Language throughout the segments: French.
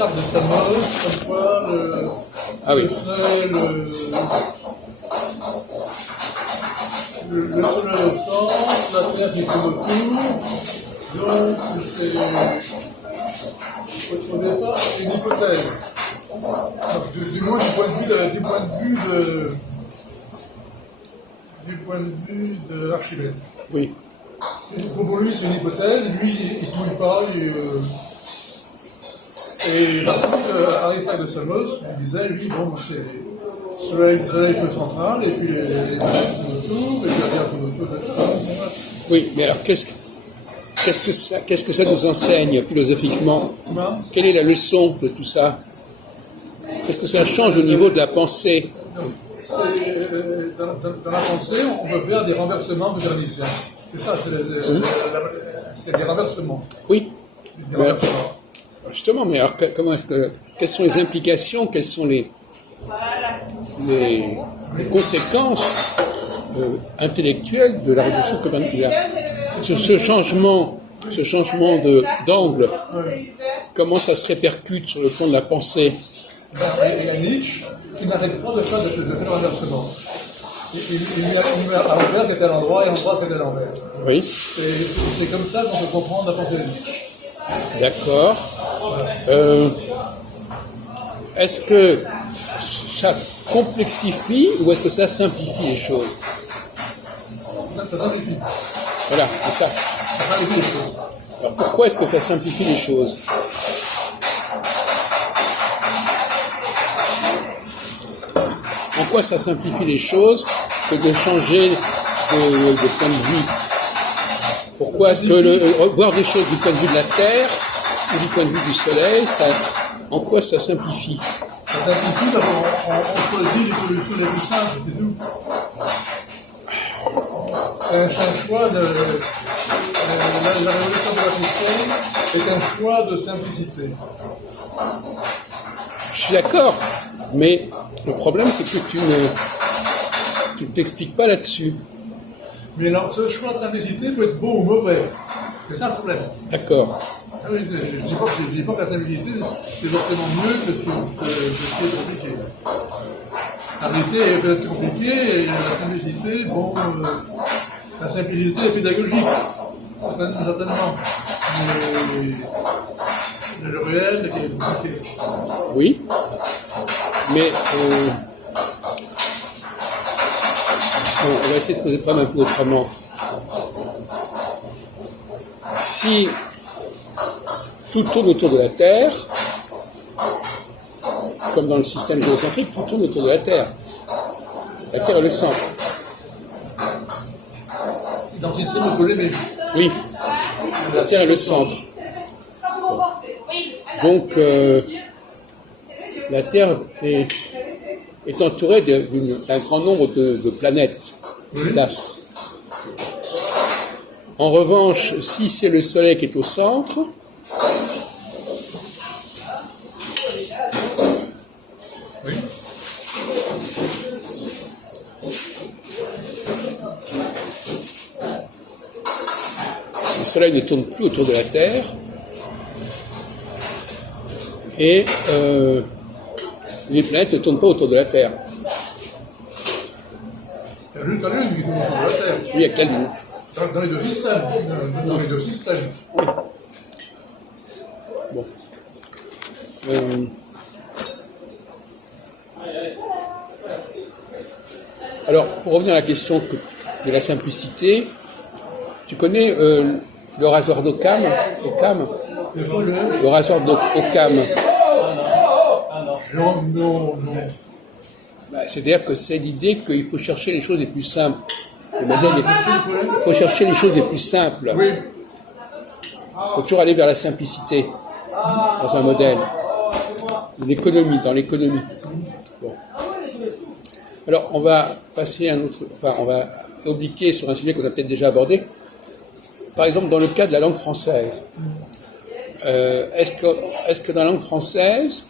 Aristarque de Samos, comme quoi Ah oui. ce serait le soleil au centre, la Terre qui tourne autour, donc c'est au départ une hypothèse. Donc, du moins du point de vue de Archimède. Oui. Pour lui, c'est une hypothèse, lui, il ne se mouille pas. Et Aristarque de Samos disait, lui, bon, c'est soleil feu central, et puis les planètes tournent autour, et puis la Terre tourne autour, etc. Oui, mais alors qu'est-ce que ça nous enseigne philosophiquement? Quelle est la leçon de tout ça? Qu'est-ce que ça change au niveau de la pensée? Dans la pensée, on peut faire des renversements de verniciens. C'est ça, c'est des renversements. Oui. Des renversements. Justement, mais alors quelles sont les implications, quelles sont les conséquences intellectuelles de la révolution copernicanienne? Ce changement d'angle, comment ça se répercute sur le plan de la pensée? Il y a Nietzsche qui n'arrête pas de faire le renversement. Il met à l'envers qui est à l'endroit et à l'endroit qui est à l'envers. Oui. C'est comme ça qu'on peut comprendre la pensée de Nietzsche. D'accord. Est-ce que ça complexifie ou est-ce que ça simplifie les choses? Ça simplifie. Voilà, c'est ça. Ça simplifie les choses. Alors pourquoi est-ce que ça simplifie les choses? En quoi ça simplifie les choses que de changer de point de vue? Pourquoi est-ce que voir des choses du point de vue de la Terre ou du point de vue du Soleil, en quoi ça simplifie? Ça simplifie parce qu'on choisit les solutions les plus simples, c'est tout. C'est un choix de... la révolution copernicanienne est un choix de simplicité. Je suis d'accord, mais le problème c'est que tu ne t'expliques pas là-dessus. Mais alors, ce choix de simplicité peut être bon ou mauvais. C'est ça le problème. D'accord. Ah oui, je ne dis pas que la simplicité c'est forcément mieux que ce qui est compliqué. La réalité est peut-être compliquée et la simplicité, bon, la simplicité est pédagogique, certainement. Mais le réel est compliqué. Oui, mais on va essayer de poser le problème un peu autrement. Si tout tourne autour de la Terre, comme dans le système géocentrique, tout tourne autour de la Terre. La Terre est le centre. Dans le système, on peut l'aimer. Oui, la Terre est le centre. Donc, la Terre est entourée d'un grand nombre de planètes, d'astres. En revanche, si c'est le Soleil qui est au centre, Oui. le Soleil ne tourne plus autour de la Terre, et les planètes ne tournent pas autour de la Terre. Il y a juste la Lune qui tourne autour de la Terre. Oui, il y a que la Lune. Dans les deux systèmes. Dans les deux systèmes. Bon. Alors, pour revenir à la question de la simplicité, tu connais le rasoir d'Occam? Le rasoir d'Occam. Non. C'est-à-dire que c'est l'idée qu'il faut chercher les choses les plus simples. Le modèle il faut chercher les choses les plus simples. Oui. Il faut toujours aller vers la simplicité dans un modèle. Dans l'économie. Bon. Alors, on va passer à un autre... Enfin, on va obliquer sur un sujet qu'on a peut-être déjà abordé. Par exemple, dans le cas de la langue française. Est-ce que dans la langue française,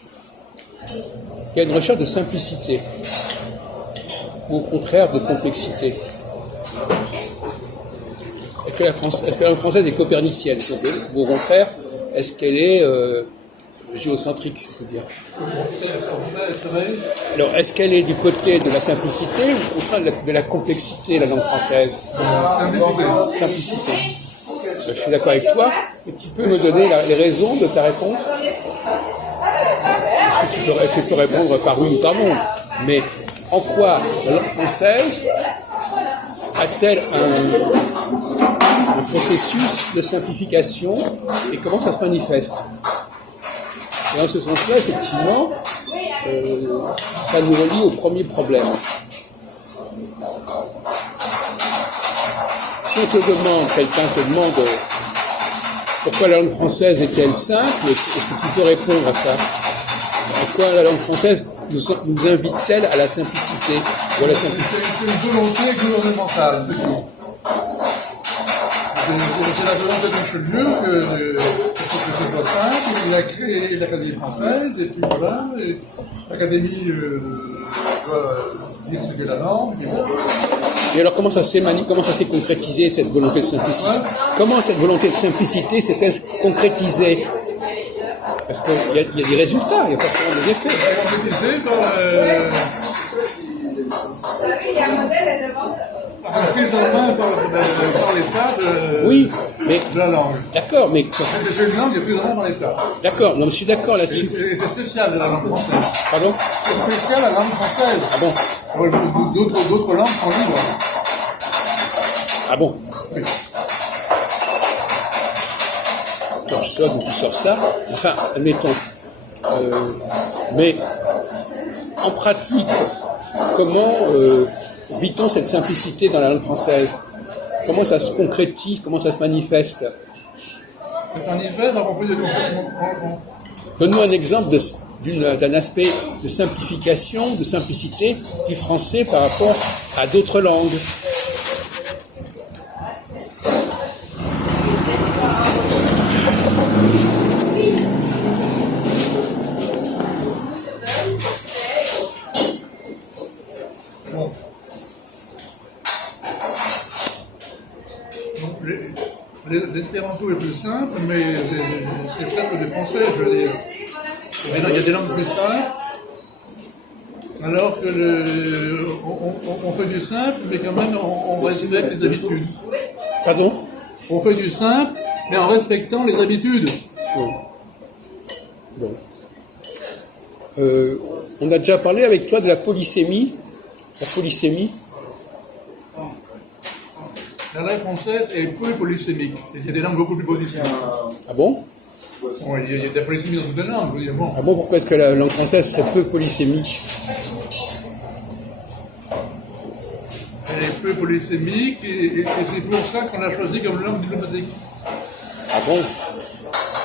il y a une recherche de simplicité ou au contraire de complexité? Est-ce que la langue française est copernicienne ou au contraire, est-ce qu'elle est géocentrique, si je peux dire. C'est vrai. Alors, est-ce qu'elle est du côté de la simplicité ou au contraire de la complexité, la langue française? Simplicité. Je suis d'accord avec toi. Et tu peux me donner les raisons de ta réponse? Parce que tu peux répondre par oui ou par non. Mais en quoi la langue française a-t-elle un processus de simplification et comment ça se manifeste? Et dans ce sens-là, effectivement, ça nous relie au premier problème. Si on te demande, quelqu'un te demande pourquoi la langue française est-elle simple, est-ce que tu peux répondre à ça? En quoi la langue française nous invite-t-elle à la simplicité ou à la simplicité? C'est une volonté gouvernementale, c'est tout. C'est la volonté de Richelieu que ce soit simple, il a créé l'Académie française, et puis voilà, et l'Académie doit dire ce que la langue, et voilà. Et alors comment ça s'est concrétisé cette volonté de simplicité? Comment cette volonté de simplicité s'est-elle concrétisée? Parce qu'il y a des résultats, il y a forcément des effets. C'est concrétisé par la prise en main par l'État de la langue. D'accord, mais... C'est une langue qui est prise en main par l'État. D'accord, non, je suis d'accord là-dessus. Et c'est spécial de la langue française. Pardon? C'est spécial la langue française. Ah bon? D'autres langues sont libres. Ah bon? Oui. Alors, je sais pas d'où tu sors ça. Enfin, admettons. Mais en pratique, comment vit-on cette simplicité dans la langue française? Comment ça se concrétise? Comment ça se manifeste? C'est un hiver, donc on peut dire... Donne-nous un exemple d'un aspect de simplification, de simplicité du français par rapport à d'autres langues. L'espéranto est plus simple, mais c'est presque des français, je veux dire. Il y a des langues plus simples, alors que on fait du simple, mais quand même on respecte les habitudes. Pardon? On fait du simple, mais en respectant les habitudes. Bon. Bon. On a déjà parlé avec toi de la polysémie. La polysémie. La langue française est peu polysémique. Il y a des langues beaucoup plus polysémiques. Ah bon? Bon, il y a des polysémies dans toutes les langues, je veux dire, bon. Ah bon, pourquoi est-ce que la langue française serait peu polysémique? Elle est peu polysémique et c'est pour ça qu'on l'a choisi comme langue diplomatique. Ah bon?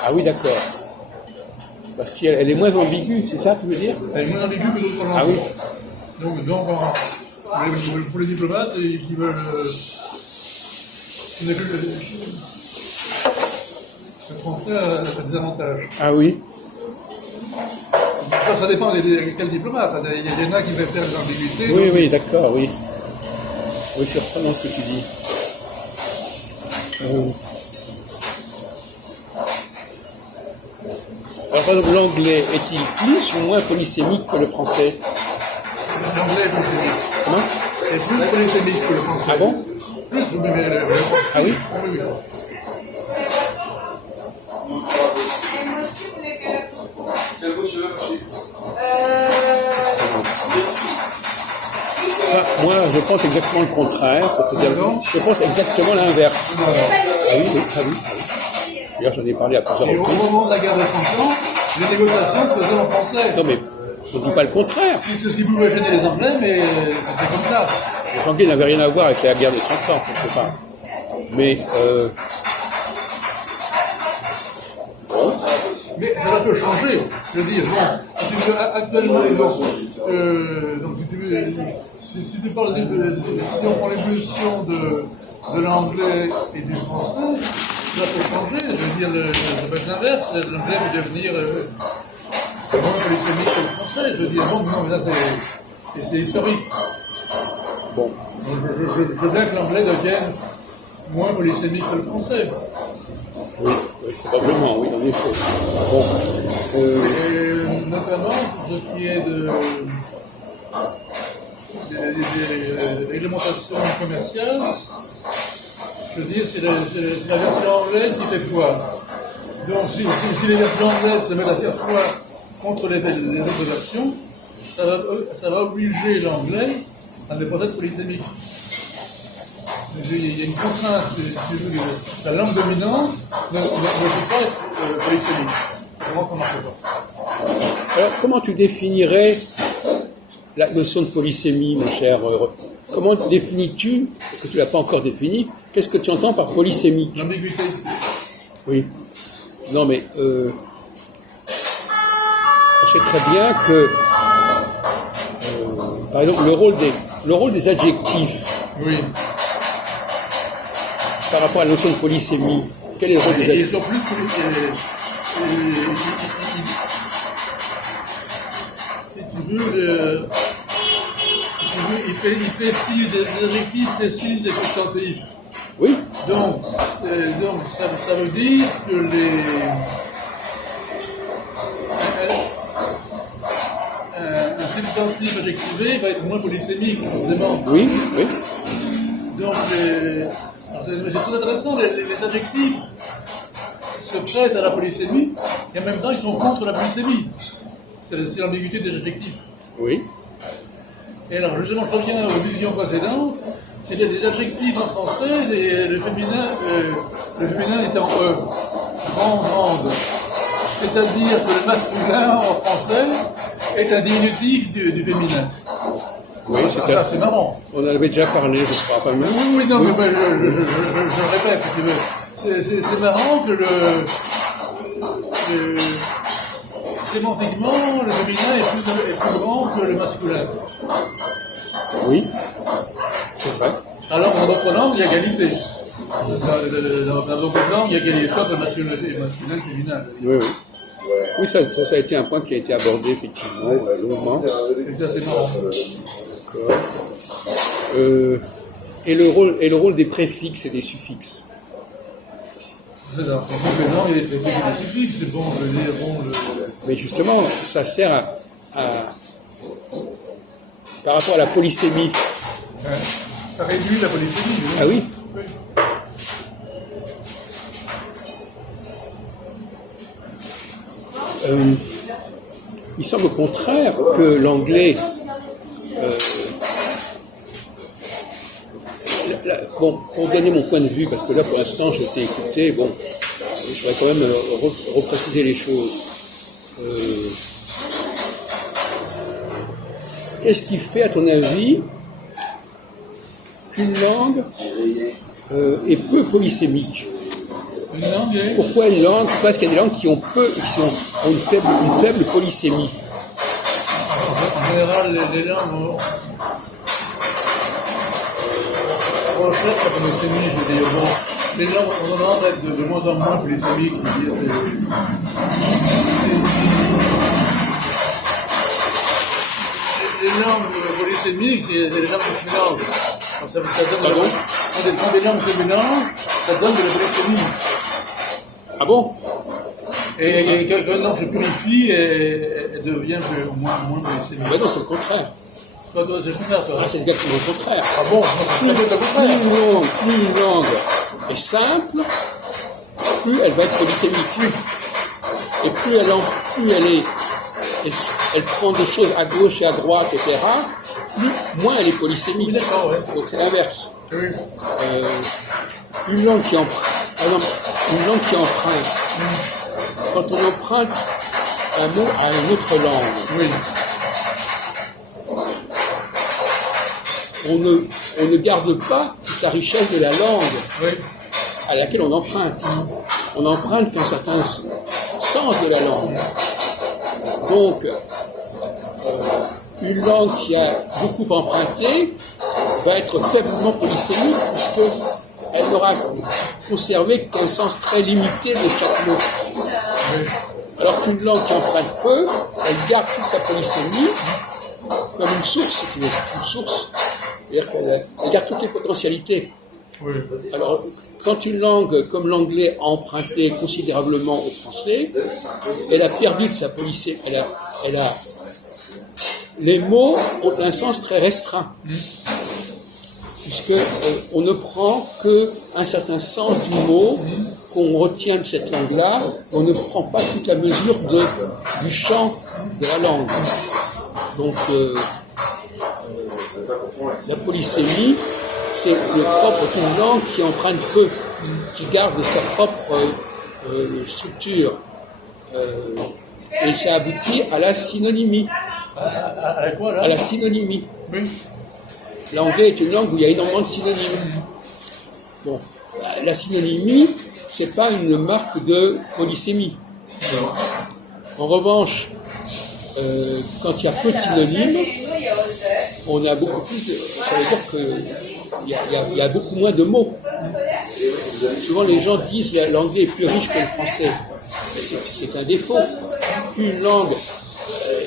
Ah oui, d'accord. Parce qu'elle est moins ambiguë, c'est ça, tu veux dire? Elle est moins ambiguë que d'autres langues. Ah oui. Donc pour les diplomates qui veulent... le français a des avantages. Ah oui. Ça dépend de quel diplomate. Il y en a qui préfèrent l'ambiguïté. Oui, oui, d'accord, oui. Oui, c'est vraiment ce que tu dis. Alors, par exemple, l'anglais est-il plus ou moins polysémique que le français? L'anglais est polysémique. Comment? Est plus polysémique que le français. Ah bon? Plus, mais Ah oui? Oui, oui. Moi, je pense exactement le contraire. Je pense exactement l'inverse. Ah oui, oui, ah oui. D'ailleurs, j'en ai parlé à plusieurs Et au reprises. moment de la guerre de 30 ans, les négociations se faisaient en français. Non, mais je ne dis pas le contraire. C'est ce qui pouvait gêner les Anglais, mais c'était comme ça. Les Anglais n'avaient rien à voir avec la guerre de 30 ans, je ne sais pas. Mais, Mais ça peut changer. Je veux dire, bon, si tu veux, actuellement, si tu parles si on prend l'évolution de l'anglais et du français, ça peut changer. Je veux dire, ça peut être l'inverse. L'anglais peut devenir moins polysémique que le français. Je veux dire, bon, non, mais là, c'est historique. bon, Je veux bien que l'anglais devienne moins polysémique que le français. oui, Oui, probablement, oui, en effet. Bon. Et notamment pour ce qui est des réglementations commerciales, je veux dire, c'est la version anglaise qui fait foi. Donc si les versions anglaises se mettent à faire foi contre les autres versions, ça va obliger l'anglais à ne pas être polysémique. Il y a une contrainte, si tu veux, la langue dominante ne peut pas être polysémique. Comment ça marche pas? Alors, comment tu définirais la notion de polysémie, mon cher comment définis-tu, parce que tu ne l'as pas encore défini, qu'est-ce que tu entends par polysémique? L'ambiguïté. Oui. Non, mais on sait très bien que, par exemple, le rôle des adjectifs Oui. par rapport à la notion de polysémie, quel est le rôle des adjectifs? Ils sont plus il précise des adjectifs, précise des substantifs. Oui. Donc ça veut dire que un substantif adjectivé va être moins polysémique, forcément. Oui, oui. Donc c'est très intéressant, les adjectifs se prêtent à la polysémie, et en même temps ils sont contre la polysémie. C'est l'ambiguïté des adjectifs. Oui. Et alors, justement, je reviens aux visions précédentes, c'est des adjectifs en français, le féminin est en E, grande. C'est-à-dire que le masculin en français est un diminutif du féminin. Oui, c'est marrant. On en avait déjà parlé, je crois, pas mal. Oui, non, mais je le répète, si tu veux. C'est marrant que sémantiquement, le féminin est plus grand que le masculin. Oui, c'est vrai. Alors, dans d'autres langues, il y a égalité. Dans d'autres langues, il y a égalité entre masculin et féminin. Oui, oui. Oui, ça a été un point qui a été abordé, effectivement, longuement. C'est assez marrant. D'accord. Et le rôle des préfixes et des suffixes. Dans toutes les langues, il y a des préfixes et des suffixes. C'est bon, je veux dire, Mais justement, ça sert par rapport à la polysémie. Ça réduit la polysémie. Ah oui. Oui. Il semble au contraire que l'anglais... bon, pour donner mon point de vue, parce que là, pour l'instant, je t'ai écouté, bon, je voudrais quand même repréciser les choses. Qu'est-ce qui fait, à ton avis, qu'une langue est peu polysémique? Une langue est... Pourquoi une langue? Parce qu'il y a des langues qui ont une faible polysémie. En général, les langues recherchent la polysémie, je veux dire, bon, les langues ont tendance à être de moins en moins polysémiques, je veux dire, les langues polysémiques, c'est les langues qui se mélangent. Quand des langues se mélangent, ça donne de la polysémie. Ah bon? Et quand une langue se purifie, elle devient moins polysémique. Ah ben non, c'est le contraire. C'est le contraire, toi. Ah, c'est exactement le contraire. Ah bon, c'est le contraire. Plus une langue est simple, plus elle va être polysémique. Et plus elle prend des choses à gauche et à droite, etc., moins elle est polysémique. Oui, d'accord, ouais. Donc c'est l'inverse. Oui. Une langue qui emprunte, quand on emprunte un mot à une autre langue, Oui. on ne garde pas toute la richesse de la langue Oui. à laquelle on emprunte. On emprunte qu'un certain sens de la langue. Donc, une langue qui a beaucoup emprunté va être faiblement polysémique puisqu'elle n'aura conservé qu'un sens très limité de chaque mot. Oui. Alors qu'une langue qui emprunte peu, elle garde toute sa polysémie comme une source, si tu veux, une source. C'est-à-dire qu'elle garde toutes les potentialités. Oui. Alors quand une langue comme l'anglais a emprunté considérablement au français, elle a perdu de sa polysémie. Les mots ont un sens très restreint, puisque on ne prend qu'un certain sens du mot qu'on retient de cette langue-là, on ne prend pas toute la mesure du champ de la langue. Donc, la polysémie, c'est le propre d'une langue qui emprunte peu, qui garde sa propre structure. Et ça aboutit à la synonymie. À quoi, là? À la synonymie. Oui. L'anglais est une langue où il y a énormément de synonymes. Bon, la synonymie, c'est pas une marque de polysémie. En revanche, quand il y a peu de synonymes, on a beaucoup plus. Ça veut dire qu'il y a beaucoup moins de mots. Souvent, les gens disent que l'anglais est plus riche que le français. C'est un défaut. Plus une langue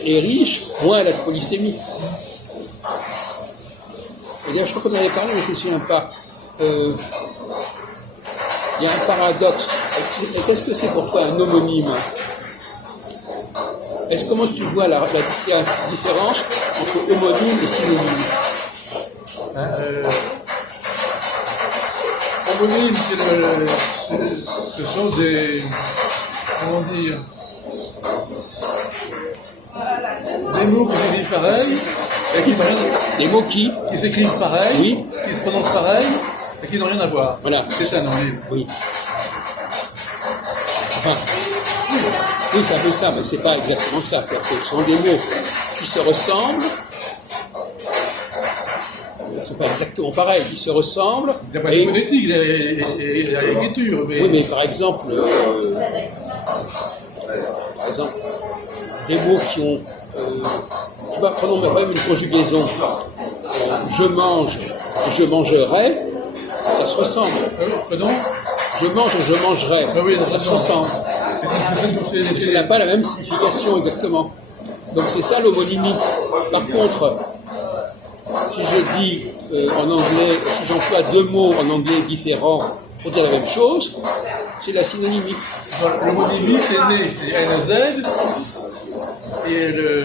est riche, moins elle a de polysémie. Et d'ailleurs, je crois qu'on en avait parlé, mais je ne me souviens pas. Il y a un paradoxe. Qu'est-ce que c'est pour toi un homonyme? Comment tu vois la différence entre homonyme et synonyme? Homonyme, ce sont des, comment dire, des mots qui s'écrivent pareil, et Des mots qui s'écrivent pareil, oui, qui se prononcent pareil, et qui n'ont rien à voir. Voilà. C'est ça, un homonyme. Oui. Enfin, oui, c'est un peu ça, mais c'est pas exactement ça. Ce sont des mots qui se ressemblent. Ils ne sont pas exactement pareils, ils se ressemblent. Il n'y a pas de phonétique, il y a l'écriture. Mais... Oui, mais par exemple, des mots qui ont... tu vois, prenons même une conjugaison. Je mange, je mangerai, ça se ressemble. Pardon? Je mange, je mangerai, oui, ça se ressemble. Mais ça n'a pas la même signification exactement. Donc c'est ça l'homonymie. Par contre, si je dis en anglais, si j'emploie deux mots en anglais différents pour dire la même chose, c'est la synonymie. L'homonymie, c'est né. Il y a un Z, et le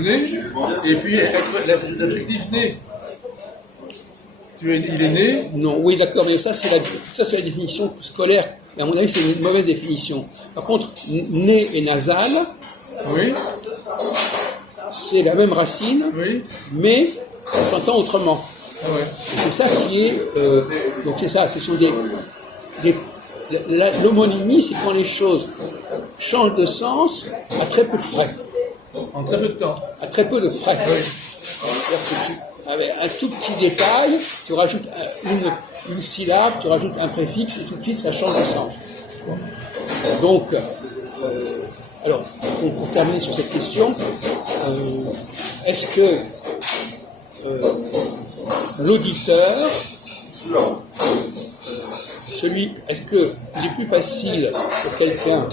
né, et puis l'adjectif né. Il est né? Non, oui, d'accord, mais ça c'est la définition scolaire. Et à mon avis, c'est une mauvaise définition. Par contre, né et nasal, oui, c'est la même racine, oui, mais ça s'entend autrement. Ah ouais. Et c'est ça qui est... donc c'est ça, ce sont l'homonymie, c'est quand les choses changent de sens à très peu de frais. En très peu de temps. À très peu de frais. Oui. C'est-à-dire que avec un tout petit détail, tu rajoutes une syllabe, tu rajoutes un préfixe, et tout de suite ça change de sens. Donc, alors, pour terminer sur cette question, est-ce que l'auditeur, est-ce qu'il est plus facile pour quelqu'un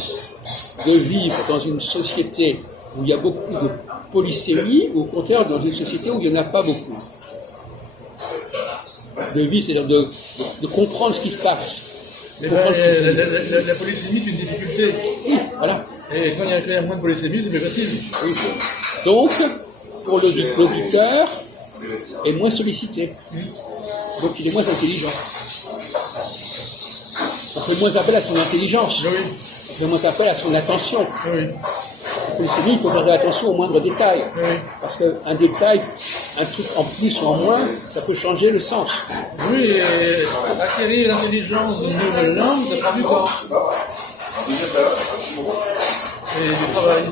de vivre dans une société où il y a beaucoup de polysémie, ou au contraire dans une société où il n'y en a pas beaucoup? De vivre, c'est-à-dire de comprendre ce qui se passe. Mais la polysémie, c'est une difficulté. Oui, voilà. Et quand il y a moins de polysémie, c'est plus facile. Oui. Donc, pour l'auditeur, est moins sollicité. Donc, il est moins intelligent. On fait moins appel à son intelligence. Oui. On fait moins appel à son attention. Oui. La polysémie, il faut faire attention aux moindres détails. Oui. Parce qu'un détail, un truc en plus ou en moins, ça peut changer le sens. Oui, et acquérir l'intelligence d'une nouvelle langue, ça prend du temps. Et du travail.